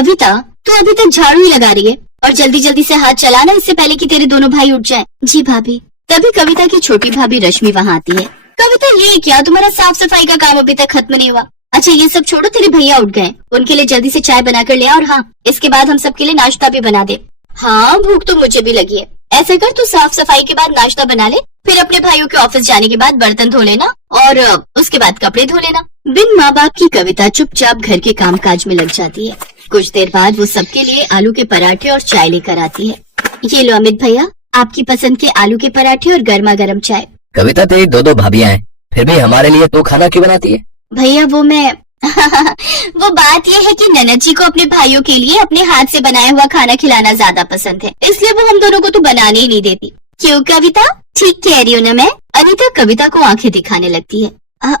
कविता, तू अभी तक झाड़ू ही लगा रही है और जल्दी जल्दी से हाथ चलाना इससे पहले कि तेरे दोनों भाई उठ जाएं। जी भाभी। तभी कविता की छोटी भाभी रश्मि वहाँ आती है। कविता, ये क्या तुम्हारा साफ सफाई का काम अभी तक खत्म नहीं हुआ? अच्छा ये सब छोड़ो, तेरे भैया उठ गए, उनके लिए जल्दी से चाय बनाकर ले आ, और हाँ इसके बाद हम सबके लिए नाश्ता भी बना दे। हाँ भूख तो मुझे भी लगी है। ऐसे कर, तू साफ सफाई के बाद नाश्ता बना ले, फिर अपने भाइयों के ऑफिस जाने के बाद बर्तन धो लेना और उसके बाद कपड़े धो लेना। बिन माँ बाप की कविता चुपचाप घर के कामकाज में लग जाती है। कुछ देर बाद वो सबके लिए आलू के पराठे और चाय लेकर आती है। ये लो अमित भैया, आपकी पसंद के आलू के पराठे और गर्मा गर्म चाय। कविता, तेरी दो भाभियां हैं, फिर भी हमारे लिए तो खाना क्यों बनाती है? भैया वो मैं वो बात ये है कि ननद जी को अपने भाइयों के लिए अपने हाथ से बनाया हुआ खाना खिलाना ज्यादा पसंद है, इसलिए वो हम दोनों को तो बनाने ही नहीं देती। क्यों कविता, ठीक कह रही हूँ ना मैं? अनीता कविता को आंखें दिखाने लगती है।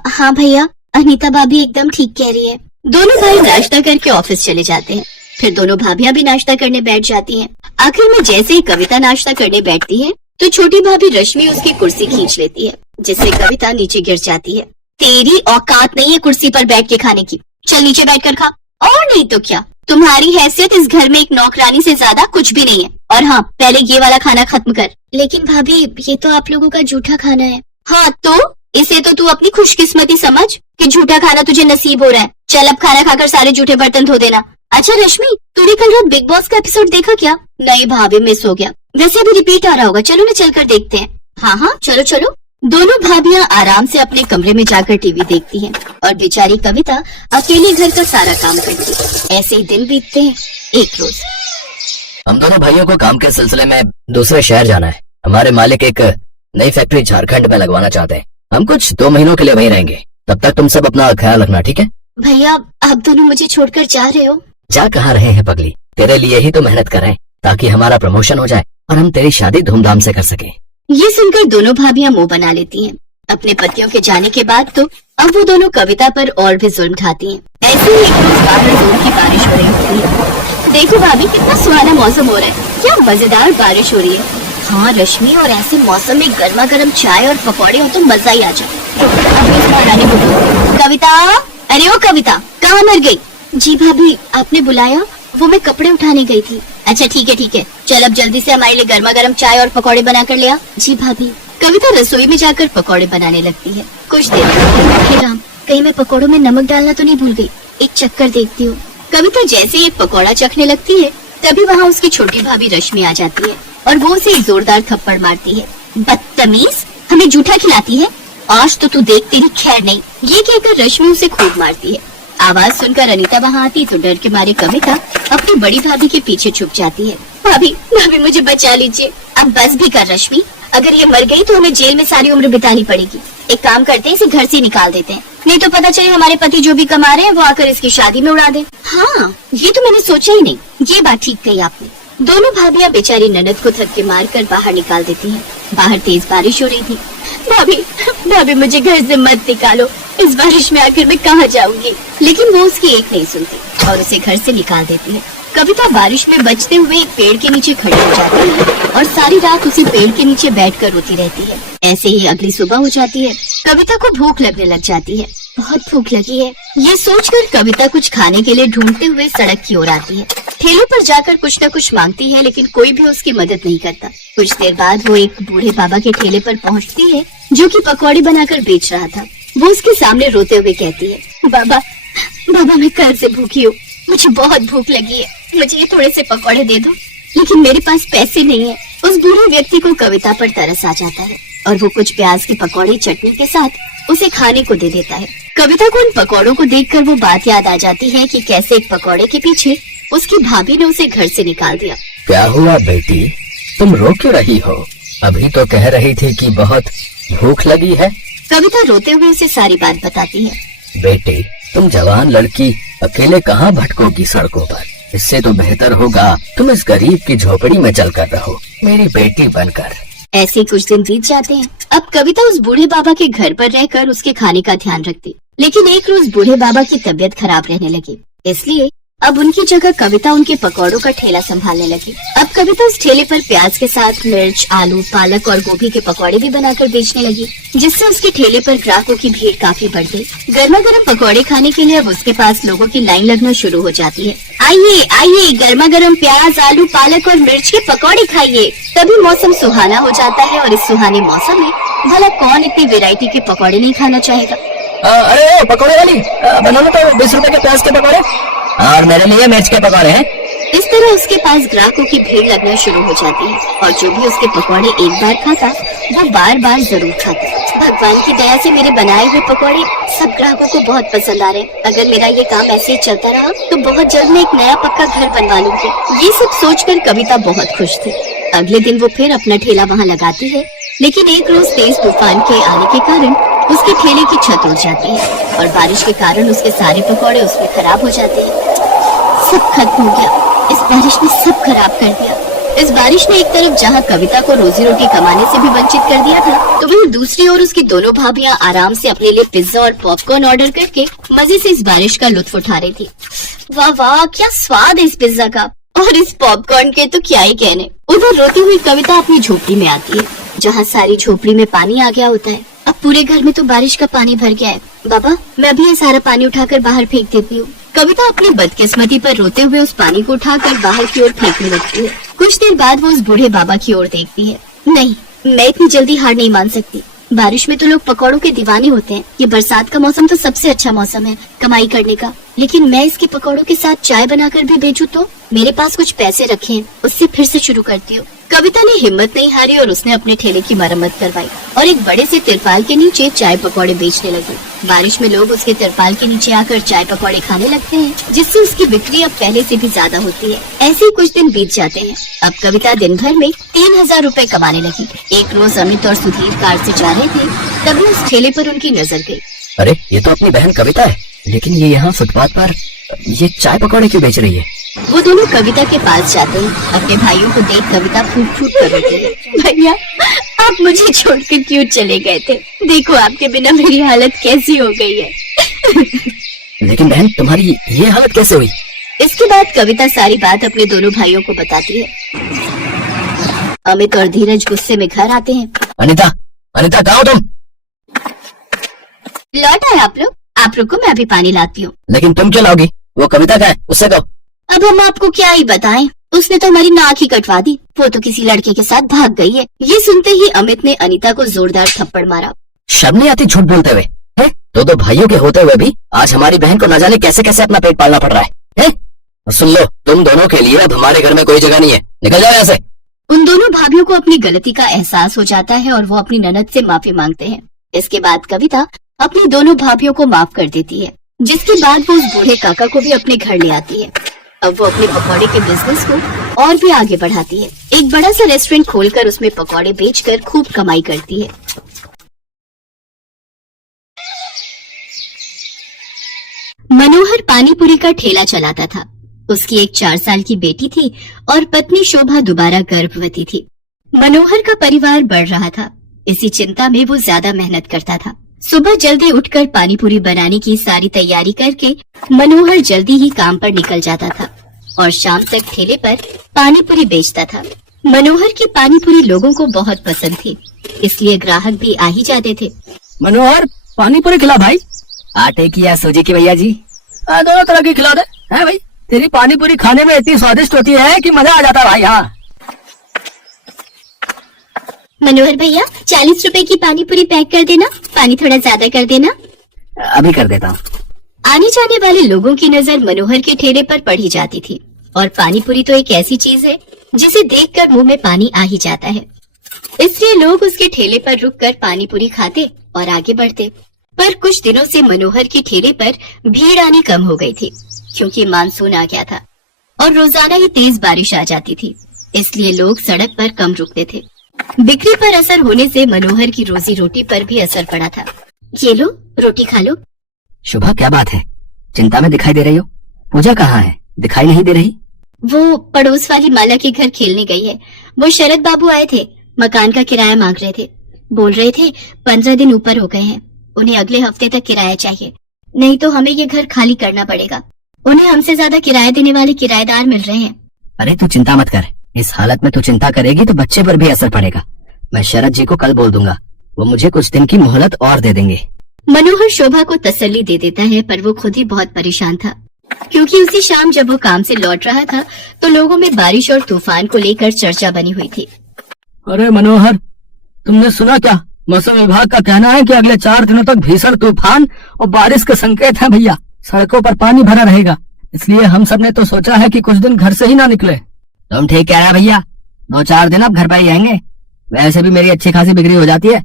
हाँ भैया, अनीता भाभी एकदम ठीक कह रही है। दोनों भाई नाश्ता करके ऑफिस चले जाते हैं। फिर दोनों भाभियां भी नाश्ता करने बैठ जाती हैं। आखिर में जैसे ही कविता नाश्ता करने बैठती है तो छोटी भाभी रश्मि उसकी कुर्सी खींच लेती है, जिससे कविता नीचे गिर जाती है। तेरी औकात नहीं है कुर्सी पर बैठ के खाने की, चल नीचे बैठकर खा। और नहीं तो क्या, तुम्हारी हैसियत इस घर में एक नौकरानी से ज्यादा कुछ भी नहीं है। और हाँ, पहले ये वाला खाना खत्म कर। लेकिन भाभी ये तो आप लोगों का झूठा खाना है। हाँ तो इसे तो तू अपनी खुशकिस्मती समझ कि झूठा खाना तुझे नसीब हो रहा है। चल अब खाना खाकर सारे झूठे बर्तन धो देना। अच्छा रश्मि, तूने कल रात बिग बॉस का एपिसोड देखा क्या? नहीं भाभी, मिस हो गया। वैसे अभी रिपीट आ रहा होगा, चलो ना चलकर देखते हैं। हाँ चलो चलो। दोनों भाभियां आराम से अपने कमरे में जाकर टीवी देखती हैं और बेचारी कविता अकेले घर का सारा काम करती है। ऐसे ही दिन बीतते हैं। एक रोज हम दोनों भाइयों को काम के सिलसिले में दूसरे शहर जाना है। हमारे मालिक एक नई फैक्ट्री झारखंड में लगवाना चाहते हैं। हम कुछ 2 महीनों के लिए वहीं रहेंगे, तब तक तुम सब अपना ख्याल रखना, ठीक है? भैया, आप दोनों मुझे छोड़कर जा रहे हो? जा कहाँ रहे हैं पगली, तेरे लिए ही तो मेहनत कर रहे हैं ताकि हमारा प्रमोशन हो जाए और हम तेरी शादी धूमधाम से कर सके। ये सुनकर दोनों भाभियां मुंह बना लेती हैं। अपने पतियों के जाने के बाद तो अब वो दोनों कविता पर और भी जुल्म ढाती हैं। ऐसे ही एक रोज बाहर जोर की बारिश हो रही होती है। देखो भाभी, कितना सुहाना मौसम हो रहा है, क्या मजेदार बारिश हो रही है। हाँ रश्मि, और ऐसे मौसम में गर्मा गर्म चाय और पकौड़े हो तो मजा ही आ जाए। कविता, अरे ओ कविता, कहाँ मर गई? जी भाभी, आपने बुलाया? वो मैं कपड़े उठाने गई थी। अच्छा ठीक है, चल अब जल्दी से हमारे लिए गर्मा गर्म चाय और पकौड़े बना कर ले आ। जी भाभी। कविता रसोई में जाकर पकौड़े बनाने लगती है। कुछ देर बाद, राम, कहीं मैं पकौड़ों में नमक डालना तो नहीं भूल गई? एक चक्कर देखती हूँ। कविता जैसे ही एक पकौड़ा चखने लगती है तभी वहाँ उसकी छोटी भाभी रश्मि आ जाती है और वो उसे एक जोरदार थप्पड़ मारती है। बदतमीज, हमें जूठा खिलाती है, आज तो तू देख तेरी खैर नहीं। ये कहकर रश्मि उसे खूब मारती है। आवाज सुनकर अनीता वहाँ आती तो डर के मारे कविता अपनी बड़ी भाभी के पीछे छुप जाती है। भाभी मुझे बचा लीजिए। अब बस भी कर रश्मि, अगर ये मर गई तो हमें जेल में सारी उम्र बितानी पड़ेगी। एक काम करते हैं, इसे घर से निकाल देते हैं, नहीं तो पता चले हमारे पति जो भी कमा रहे हैं वो आकर इसकी शादी में उड़ा दे। हाँ ये तो मैंने सोचा ही नहीं, ये बात ठीक कही आपने। दोनों भाभियां बेचारी ननद को धक्के मारकर बाहर निकाल देती हैं। बाहर तेज बारिश हो रही थी। भाभी मुझे घर से मत निकालो, इस बारिश में आखिर मैं कहाँ जाऊंगी? लेकिन वो उसकी एक नहीं सुनती और उसे घर से निकाल देती है। कविता बारिश में बचते हुए एक पेड़ के नीचे खड़ी हो जाती है और सारी रात उसी पेड़ के नीचे बैठकर रोती रहती है। ऐसे ही अगली सुबह हो जाती है। कविता को भूख लगने लग जाती है। बहुत भूख लगी है, ये सोचकर कविता कुछ खाने के लिए ढूंढते हुए सड़क की ओर आती है। ठेलों पर जाकर कुछ न कुछ मांगती है, लेकिन कोई भी उसकी मदद नहीं करता। कुछ देर बाद वो एक बूढ़े बाबा के ठेले पर पहुंचती है जो कि पकौड़ी बनाकर बेच रहा था। वो उसके सामने रोते हुए कहती है, बाबा मैं कल से भूखी हूँ, मुझे बहुत भूख लगी है, मुझे ये थोड़े से पकौड़े दे दो। लेकिन मेरे पास पैसे नहीं है। उस बूढ़े व्यक्ति को कविता पर तरस आ जाता है और वो कुछ प्याज के पकौड़े चटनी के साथ उसे खाने को दे देता है। कविता को उन पकौड़ों को देखकर वो बात याद आ जाती है कि कैसे एक पकौड़े के पीछे उसकी भाभी ने उसे घर से निकाल दिया। क्या हुआ बेटी, तुम रो क्यों रही हो? अभी तो कह रही थी कि बहुत भूख लगी है। कविता रोते हुए उसे सारी बात बताती है। बेटी, तुम जवान लड़की अकेले कहाँ भटकोगी सड़कों पर? इससे तो बेहतर होगा तुम इस गरीब की झोपड़ी में चलकर रहो, मेरी बेटी बनकर। ऐसे कुछ दिन बीत जाते हैं। अब कविता उस बूढ़े बाबा के घर पर रहकर उसके खाने का ध्यान रखती, लेकिन एक रोज बूढ़े बाबा की तबीयत खराब रहने लगी, इसलिए अब उनकी जगह कविता उनके पकौड़ों का ठेला संभालने लगी। अब कविता उस ठेले पर प्याज के साथ मिर्च, आलू, पालक और गोभी के पकौड़े भी बनाकर बेचने लगी, जिससे उसके ठेले पर ग्राहकों की भीड़ काफी बढ़ गई। गर्मा गर्म पकौड़े खाने के लिए अब उसके पास लोगों की लाइन लगना शुरू हो जाती है। आइए आइए, गर्मा गर्म प्याज, आलू, पालक और मिर्च के पकौड़े खाइए। तभी मौसम सुहाना हो जाता है और इस सुहाने मौसम में भला कौन इतनी वैरायटी के पकौड़े नहीं खाना चाहेगा। अरे पकौड़े वाली, बना लो तो 20 रुपए के प्याज के पकौड़े और मेरे लिए मिर्च के पकौड़े हैं। इस तरह उसके पास ग्राहकों की भीड़ लगना शुरू हो जाती है और जो भी उसके पकौड़े एक बार खाता वो बार बार जरूर खाता। भगवान की दया से मेरे बनाए हुए पकौड़े सब ग्राहकों को बहुत पसंद आ रहे हैं। अगर मेरा ये काम ऐसे ही चलता रहा तो बहुत जल्द मैं एक नया पक्का घर बनवा लूंगी। ये सब सोचकर कविता बहुत खुश थी। अगले दिन वो फिर अपना ठेला वहाँ लगाती है, लेकिन एक रोज तेज तूफान के आने के कारण उसके ठेले की छत उड़ जाती है और बारिश के कारण उसके सारे पकौड़े उसमें खराब हो जाते हैं। सब खत्म हो गया। इस बारिश ने सब खराब कर दिया। इस बारिश ने एक तरफ जहाँ कविता को रोजी रोटी कमाने से भी वंचित कर दिया था, तो वहीं दूसरी ओर उसकी दोनों भाभियां आराम से अपने लिए पिज्जा और पॉपकॉर्न ऑर्डर करके मजे से इस बारिश का लुत्फ उठा रही थी। वाह वाह, क्या स्वाद है इस पिज्जा का और इस पॉपकॉर्न के, तो क्या ही कहने। उधर रोती हुई कविता अपनी झोपड़ी में आती है, जहाँ सारी झोपड़ी में पानी आ गया होता है। अब पूरे घर में तो बारिश का पानी भर गया है। बाबा, मैं अभी ये सारा पानी उठाकर बाहर फेंक देती हूँ। कविता अपनी बदकिस्मती पर रोते हुए उस पानी को उठाकर बाहर की ओर फेंकने लगती है। कुछ देर बाद वो उस बूढ़े बाबा की ओर देखती है। नहीं, मैं इतनी जल्दी हार नहीं मान सकती। बारिश में तो लोग पकौड़ों के दीवाने होते हैं। ये बरसात का मौसम तो सबसे अच्छा मौसम है कमाई करने का, लेकिन मैं इसके पकौड़ों के साथ चाय बनाकर भी बेचूं तो? मेरे पास कुछ पैसे रखे हैं, उससे फिर से शुरू करती हूँ। कविता ने हिम्मत नहीं हारी और उसने अपने ठेले की मरम्मत करवाई और एक बड़े से तिरपाल के नीचे चाय पकौड़े बेचने लगी। बारिश में लोग उसके तिरपाल के नीचे आकर चाय पकौड़े खाने लगते हैं, जिससे उसकी बिक्री अब पहले से भी ज्यादा होती है। ऐसे ही कुछ दिन बीत जाते हैं। अब कविता दिन भर में 3000 रुपए कमाने लगी। एक रोज अमित और सुधीर कार से जा रहे थे, तभी उस ठेले पर उनकी नजर गई। अरे ये तो अपनी बहन कविता है, लेकिन ये यहाँ फुटपाथ पर ये चाय पकौड़े क्यों बेच रही है? वो दोनों कविता के पास जाते हैं। अपने भाइयों को देख कविता फूट फूट कर रोती है। भैया, आप मुझे छोड़कर क्यों चले गए थे? देखो आपके बिना मेरी हालत कैसी हो गई है। लेकिन बहन, तुम्हारी ये हालत कैसे हुई? इसके बाद कविता सारी बात अपने दोनों भाइयों को बताती है। अमित और धीरज गुस्से में घर आते हैं। अनिता, अनिता कहाँ हो तुम? लौट आए आप लोग? आप रुको, मैं अभी पानी लाती हूँ। लेकिन तुम क्यों लाओगी? वो कविता का है, उससे कहो। अब हम आपको क्या ही बताएं, उसने तो हमारी नाक ही कटवा दी। वो तो किसी लड़के के साथ भाग गई है। ये सुनते ही अमित ने अनीता को जोरदार थप्पड़ मारा। शर्म नहीं आती झूठ बोलते हुए? है दो भाइयों के होते हुए भी आज हमारी बहन को न जाने कैसे कैसे अपना पेट पालना पड़ रहा है? और सुन लो, तुम दोनों के लिए अब हमारे घर में कोई जगह नहीं है, निकल जाओ यहाँ से। उन दोनों भाभियों को अपनी गलती का एहसास हो जाता है और वो अपनी ननद से माफी मांगते हैं। इसके बाद कविता अपनी दोनों भाभियों को माफ कर देती है, जिसके बाद वो उस बूढ़े काका को भी अपने घर ले आती है। अब वो अपने पकौड़े के बिजनेस को और भी आगे बढ़ाती है। एक बड़ा सा रेस्टोरेंट खोलकर उसमें पकौड़े बेचकर खूब कमाई करती है। मनोहर पानीपुरी का ठेला चलाता था। उसकी एक 4 साल की बेटी थी और पत्नी शोभा दोबारा गर्भवती थी। मनोहर का परिवार बढ़ रहा था। इसी चिंता में वो ज्यादा मेहनत करता था। सुबह जल्दी उठकर पानीपुरी बनाने की सारी तैयारी करके मनोहर जल्दी ही काम पर निकल जाता था और शाम तक ठेले पर पानीपुरी बेचता था। मनोहर की पानीपुरी लोगों को बहुत पसंद थी, इसलिए ग्राहक भी आ ही जाते थे। मनोहर, पानीपुरी खिला भाई। आटे की या सूजी की भैया जी? दोनों तरह की खिला दे। है भाई, तेरी पानीपुरी खाने में इतनी स्वादिष्ट होती है कि मजा आ जाता है भाई। हाँ मनोहर भैया, 40 रुपए की पानीपुरी पैक कर देना, पानी थोड़ा ज्यादा कर देना। अभी कर देता हूँ। आने जाने वाले लोगों की नजर मनोहर के ठेले पर पड़ी जाती थी और पानीपुरी तो एक ऐसी चीज है जिसे देखकर मुंह में पानी आ ही जाता है। इसलिए लोग उसके ठेले पर रुककर पानीपुरी खाते और आगे बढ़ते। पर कुछ दिनों से मनोहर के ठेले पर भीड़ आनी कम हो गई थी, क्योंकि मानसून आ गया था और रोजाना ही तेज बारिश आ जाती थी। इसलिए लोग सड़क पर कम रुकते थे। बिक्री पर असर होने से मनोहर की रोजी रोटी पर भी असर पड़ा था। ये लो, रोटी खा लो। शुभा, क्या बात है? चिंता में दिखाई दे रही हो? पूजा कहाँ है? दिखाई नहीं दे रही। वो पड़ोस वाली माला के घर खेलने गई है। वो शरद बाबू आए थे, मकान का किराया मांग रहे थे। बोल रहे थे 15 दिन ऊपर हो गए हैं, उन्हें अगले हफ्ते तक किराया चाहिए, नहीं तो हमें ये घर खाली करना पड़ेगा। उन्हें हमसे ज्यादा किराया देने वाले किराएदार मिल रहे हैं। अरे तू चिंता मत कर, इस हालत में तू चिंता करेगी तो बच्चे पर भी असर पड़ेगा। मैं शरद जी को कल बोल दूंगा, वो मुझे कुछ दिन की मोहलत और दे देंगे। मनोहर शोभा को तसल्ली दे देता है, पर वो खुद ही बहुत परेशान था। क्योंकि उसी शाम जब वो काम से लौट रहा था तो लोगों में बारिश और तूफान को लेकर चर्चा बनी हुई थी। अरे मनोहर, तुमने सुना क्या? मौसम विभाग का कहना है कि अगले 4 दिनों तक भीषण तूफान और बारिश के संकेत हैं भैया। सड़कों पर पानी भरा रहेगा, इसलिए हम सब ने तो सोचा है कि कुछ दिन घर से ही ना निकले। तुम ठीक कह रहे भैया, 2-4 दिन अब घर पर ही आएंगे। वैसे भी मेरी अच्छी खासी बिक्री हो जाती है,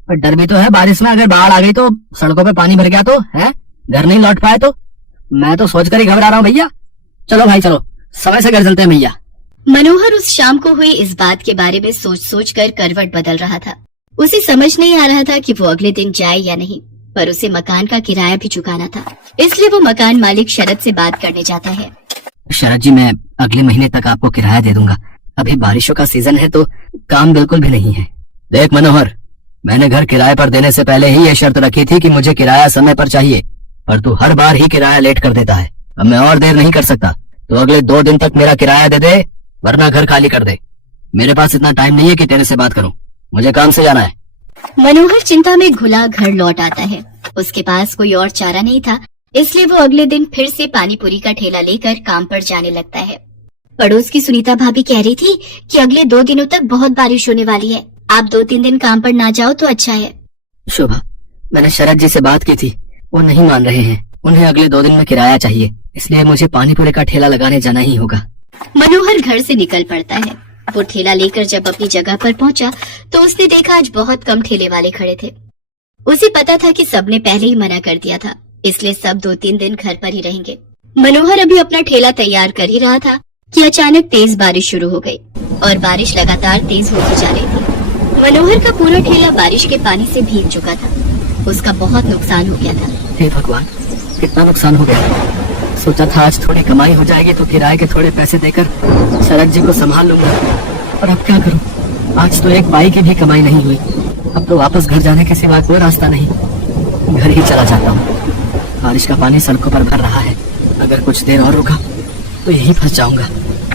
पर डर भी तो है बारिश में अगर बाढ़ आ गई तो, सड़कों पे पानी भर गया तो है, घर नहीं लौट पाए तो। मैं तो सोचकर ही घबरा रहा हूँ भैया। चलो भाई चलो, समय से घर चलते हैं भैया। मनोहर उस शाम को हुई इस बात के बारे में सोच सोच कर करवट बदल रहा था। उसे समझ नहीं आ रहा था कि वो अगले दिन जाए या नहीं, पर उसे मकान का किराया भी चुकाना था, इसलिए वो मकान मालिक शरद से बात करने जाता है। शरद जी, मैं अगले महीने तक आपको किराया दे दूंगा। अभी बारिशों का सीजन है तो काम बिल्कुल भी नहीं है। देख मनोहर, मैंने घर किराए पर देने से पहले ही ये शर्त रखी थी कि मुझे किराया समय पर चाहिए, पर तू हर बार ही किराया लेट कर देता है। अब मैं और देर नहीं कर सकता, तो अगले 2 दिन तक मेरा किराया दे दे, वरना घर खाली कर दे। मेरे पास इतना टाइम नहीं है कि तेरे से बात करूं, मुझे काम से जाना है। मनोहर चिंता में घुला घर लौट आता है। उसके पास कोई और चारा नहीं था, इसलिए वो अगले दिन फिर से पानी पूरी का ठेला लेकर काम पर जाने लगता है। पड़ोस की सुनीता भाभी कह रही थी कि अगले 2 दिनों तक बहुत बारिश होने वाली है, आप 2-3 दिन काम पर ना जाओ तो अच्छा है। शोभा, मैंने शरद जी से बात की थी, वो नहीं मान रहे हैं। उन्हें अगले 2 दिन में किराया चाहिए, इसलिए मुझे पानी पूरी का ठेला लगाने जाना ही होगा। मनोहर घर से निकल पड़ता है। वो ठेला लेकर जब अपनी जगह पर पहुंचा तो उसने देखा आज बहुत कम ठेले वाले खड़े थे। उसे पता था कि सबने पहले ही मना कर दिया था, इसलिए सब 2-3 दिन घर पर ही रहेंगे। मनोहर अभी अपना ठेला तैयार कर ही रहा था कि अचानक तेज बारिश शुरू हो गई और बारिश लगातार तेज होती जा रही थी। मनोहर का पूरा ठेला बारिश के पानी से भीग चुका था। उसका बहुत नुकसान हो गया था। हे भगवान, कितना नुकसान हो गया। सोचा था आज थोड़ी कमाई हो जाएगी तो किराए के थोड़े पैसे देकर शरद जी को संभाल लूंगा, और अब क्या करूं? आज तो एक पाई की भी कमाई नहीं हुई। अब तो वापस घर जाने के सिवा कोई रास्ता नहीं, घर ही चला जाता हूँ। बारिश का पानी सड़कों पर भर रहा है, अगर कुछ देर और रुका तो यहीं फंस जाऊंगा।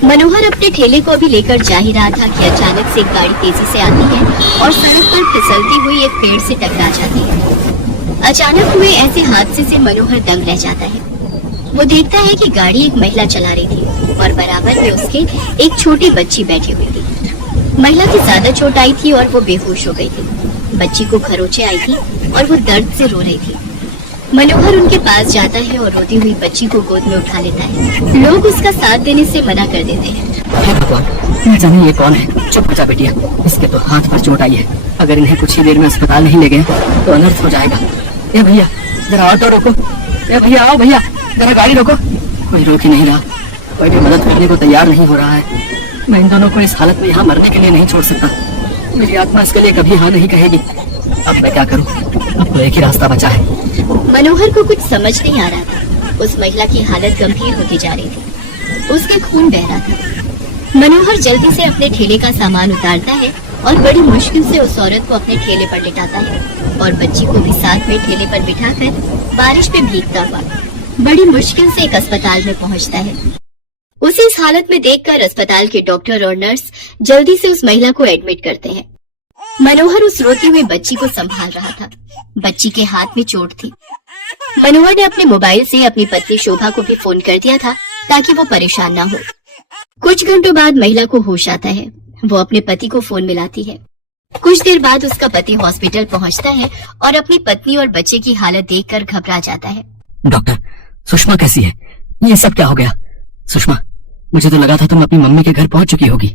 मनोहर अपने ठेले को अभी लेकर जा ही रहा था कि अचानक से एक गाड़ी तेजी से आती है और सड़क पर फिसलती हुई एक पेड़ से टकरा जाती है। अचानक हुए ऐसे हादसे से मनोहर दंग रह जाता है। वो देखता है कि गाड़ी एक महिला चला रही थी और बराबर में उसके एक छोटी बच्ची बैठी हुई थी। महिला की ज्यादा चोट आई थी और वो बेहोश हो गई थी। बच्ची को खरोंचे आई थी और वो दर्द से रो रही थी। मनोहर उनके पास जाता है और रोती हुई बच्ची को गोद में उठा लेता है। लोग उसका साथ देने से मना कर देते हैं। हे भगवान, न जाने ये कौन है। चुप हो जा बेटिया, इसके तो हाथ पर चोट आई है। अगर इन्हें कुछ ही देर में अस्पताल नहीं ले गए तो अनर्थ हो जाएगा। ए भैया, जरा ऑटो रोको। ए भैया, आओ भैया, जरा गाड़ी रोको। कोई रोक ही नहीं रहा, कोई भी मदद करने को तैयार नहीं हो रहा है। मैं इन दोनों को इस हालत में यहाँ मरने के लिए नहीं छोड़ सकता। मेरी आत्मा इसके लिए कभी हाँ नहीं कहेगी। अब मैं क्या करूँ? अब तो एक ही रास्ता बचा है। मनोहर को कुछ समझ नहीं आ रहा था। उस महिला की हालत गंभीर होती जा रही थी, उसके खून बह रहा था। मनोहर जल्दी से अपने ठेले का सामान उतारता है और बड़ी मुश्किल से उस औरत को अपने ठेले पर लिटाता है और बच्ची को भी साथ में ठेले पर बिठाकर बारिश में भीगता हुआ बड़ी मुश्किल से एक अस्पताल में पहुंचता है। उसे इस हालत में देखकर अस्पताल के डॉक्टर और नर्स जल्दी से उस महिला को एडमिट करते हैं। मनोहर उस रोती हुई बच्ची को संभाल रहा था। बच्ची के हाथ में चोट थी। मनोहर ने अपने मोबाइल से अपनी पत्नी शोभा को भी फोन कर दिया था ताकि वो परेशान ना हो। कुछ घंटों बाद महिला को होश आता है। वो अपने पति को फोन मिलाती है। कुछ देर बाद उसका पति हॉस्पिटल पहुंचता है और अपनी पत्नी और बच्चे की हालत देखकर घबरा जाता है। डॉक्टर, सुषमा कैसी है? ये सब क्या हो गया? सुषमा, मुझे तो लगा था तुम अपनी मम्मी के घर पहुंच चुकी होगी।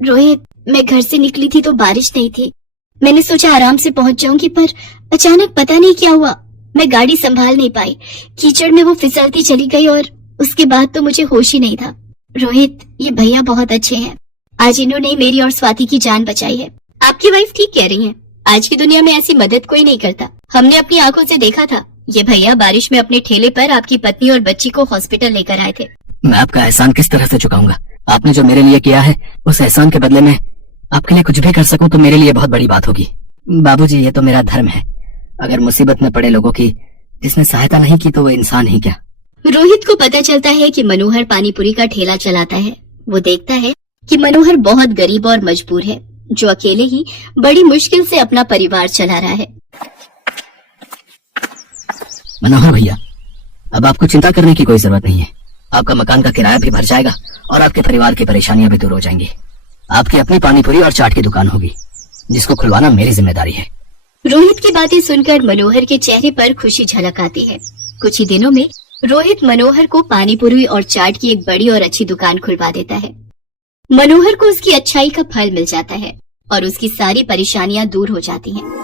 रोहित, मैं घर से निकली थी तो बारिश नहीं थी। मैंने सोचा आराम से पहुंच जाऊंगी, पर अचानक पता नहीं क्या हुआ, मैं गाड़ी संभाल नहीं पाई। कीचड़ में वो फिसलती चली गई और उसके बाद तो मुझे होश ही नहीं था। रोहित, ये भैया बहुत अच्छे हैं। आज इन्होंने मेरी और स्वाति की जान बचाई है। आपकी वाइफ ठीक कह रही है, आज की दुनिया में ऐसी मदद कोई नहीं करता। हमने अपनी आंखों से देखा था। ये भैया बारिश में अपने ठेले पर आपकी पत्नी और बच्ची को हॉस्पिटल लेकर आए थे। मैं आपका एहसान किस तरह से चुकाऊंगा? आपने जो मेरे लिए किया है, उस एहसान के बदले में आपके लिए कुछ भी कर सकूं तो मेरे लिए बहुत बड़ी बात होगी। बाबूजी, ये तो मेरा धर्म है। अगर मुसीबत में पड़े लोगों की जिसने सहायता नहीं की तो वो इंसान ही क्या। रोहित को पता चलता है कि मनोहर पानीपुरी का ठेला चलाता है। वो देखता है कि मनोहर बहुत गरीब और मजबूर है, जो अकेले ही बड़ी मुश्किल से अपना परिवार चला रहा है। मनोहर भैया, अब आपको चिंता करने की कोई जरूरत नहीं है। आपका मकान का किराया भी भर जाएगा और आपके परिवार की परेशानियां भी दूर हो जाएंगी। आपकी अपनी पानीपुरी और चाट की दुकान होगी, जिसको खुलवाना मेरी जिम्मेदारी है। रोहित की बातें सुनकर मनोहर के चेहरे पर खुशी झलक आती है। कुछ ही दिनों में रोहित मनोहर को पानीपुरी और चाट की एक बड़ी और अच्छी दुकान खुलवा देता है। मनोहर को उसकी अच्छाई का फल मिल जाता है और उसकी सारी परेशानियां दूर हो जाती हैं।